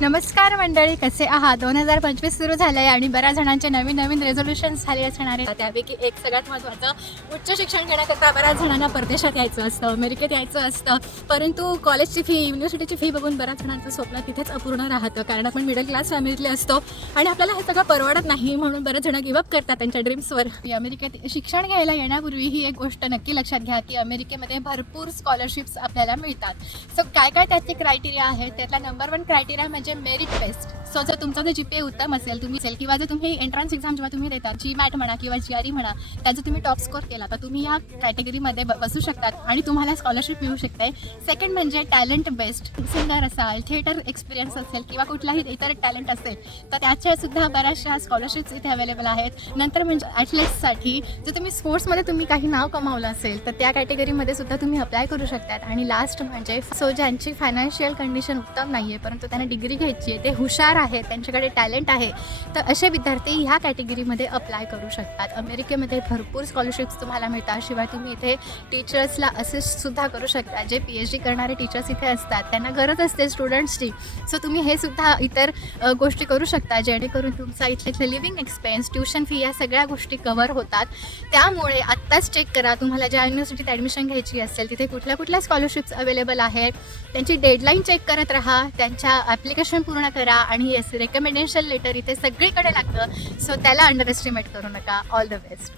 नमस्कार मंडळी, कसे आहात? 2025 सुरू झालं आहे आणि बऱ्याच जणांचे नवीन नवीन रेझोल्युशन्स झाले असणार आहेत. त्यापैकी एक सगळ्यात महत्त्वाचं, उच्च शिक्षण घेण्याकरता बऱ्याच जणांना परदेशात यायचं असतं, अमेरिकेत यायचं असतं. परंतु कॉलेजची फी, युनिव्हर्सिटीची फी बघून बऱ्याच जणांचं स्वप्न तिथेच अपूर्ण राहतं, कारण आपण मिडल क्लास फॅमिलीतले असतो आणि आपल्याला हे सगळं परवडत नाही. म्हणून बरेच जण गिवअप करतात त्यांच्या ड्रीम्सवर. अमेरिकेत शिक्षण घ्यायला येण्यापूर्वी ही एक गोष्ट नक्की लक्षात घ्या की अमेरिकेमध्ये भरपूर स्कॉलरशिप्स आपल्याला मिळतात. सो काय काय त्याचे क्रायटेरिया आहेत, त्यातला नंबर 1 क्रायटेरिया म्हणजे मेरिट बेस्ड. सो जर तुमचा जर GPA उत्तम असेल, किंवा जर तुम्ही एंट्रन्स एक्झाम जेव्हा तुम्ही देता, GMAT म्हणा किंवा GRE म्हणा, त्याचा तुम्ही टॉप स्कोर केला तर तुम्ही या कॅटेगरीमध्ये बसू शकतात आणि तुम्हाला स्कॉलरशिप मिळू शकते. सेकंड म्हणजे टॅलेंट बेस्ड. सिंगर असाल, थिएटर एक्सपिरियन्स असेल किंवा कुठलाही इतर टॅलेंट असेल तर त्याच्यासुद्धा बऱ्याचशा स्कॉलरशिप्स इथे अवेलेबल आहेत. नंतर म्हणजे ॲथलेट्ससाठी जर तुम्ही स्पोर्ट्समध्ये तुम्ही काही नाव कमावलं असेल तर त्या कॅटेगरीमध्ये सुद्धा तुम्ही अप्लाय करू शकतात. आणि लास्ट म्हणजे ज्यांची फायनान्शियल कंडिशन उत्तम नाही आहे परंतु त्यांना डिग्री घ्यायची आहे, ते हुशार आहेत, त्यांच्याकडे टॅलेंट आहे, तर असे विद्यार्थी ह्या कॅटेगरीमध्ये अप्लाय करू शकतात. अमेरिकेमध्ये भरपूर स्कॉलरशिप्स तुम्हाला मिळतात. शिवाय तुम्ही इथे टीचर्सला असिस्टसुद्धा करू शकता. जे PhD करणारे टीचर्स इथे असतात त्यांना गरज असते स्टुडंट्सची. सो तुम्ही हे सुद्धा इतर गोष्टी करू शकता जेणेकरून तुमचा इथले लिव्हिंग एक्सपेन्स, ट्युशन फी या सगळ्या गोष्टी कव्हर होतात. त्यामुळे आत्ताच चेक करा तुम्हाला ज्या युनिव्हर्सिटीत ॲडमिशन घ्यायची असेल तिथे कुठल्या कुठल्या स्कॉलरशिप्स अवेलेबल आहेत. त्यांची डेडलाईन चेक करत राहा, त्यांच्या ॲप्लिकेशन पूर्ण करा आणि रेकमेंडेशन लेटर इथे सगळीकडे लागतं. सो त्याला अंडर एस्टिमेट करू नका. All the best.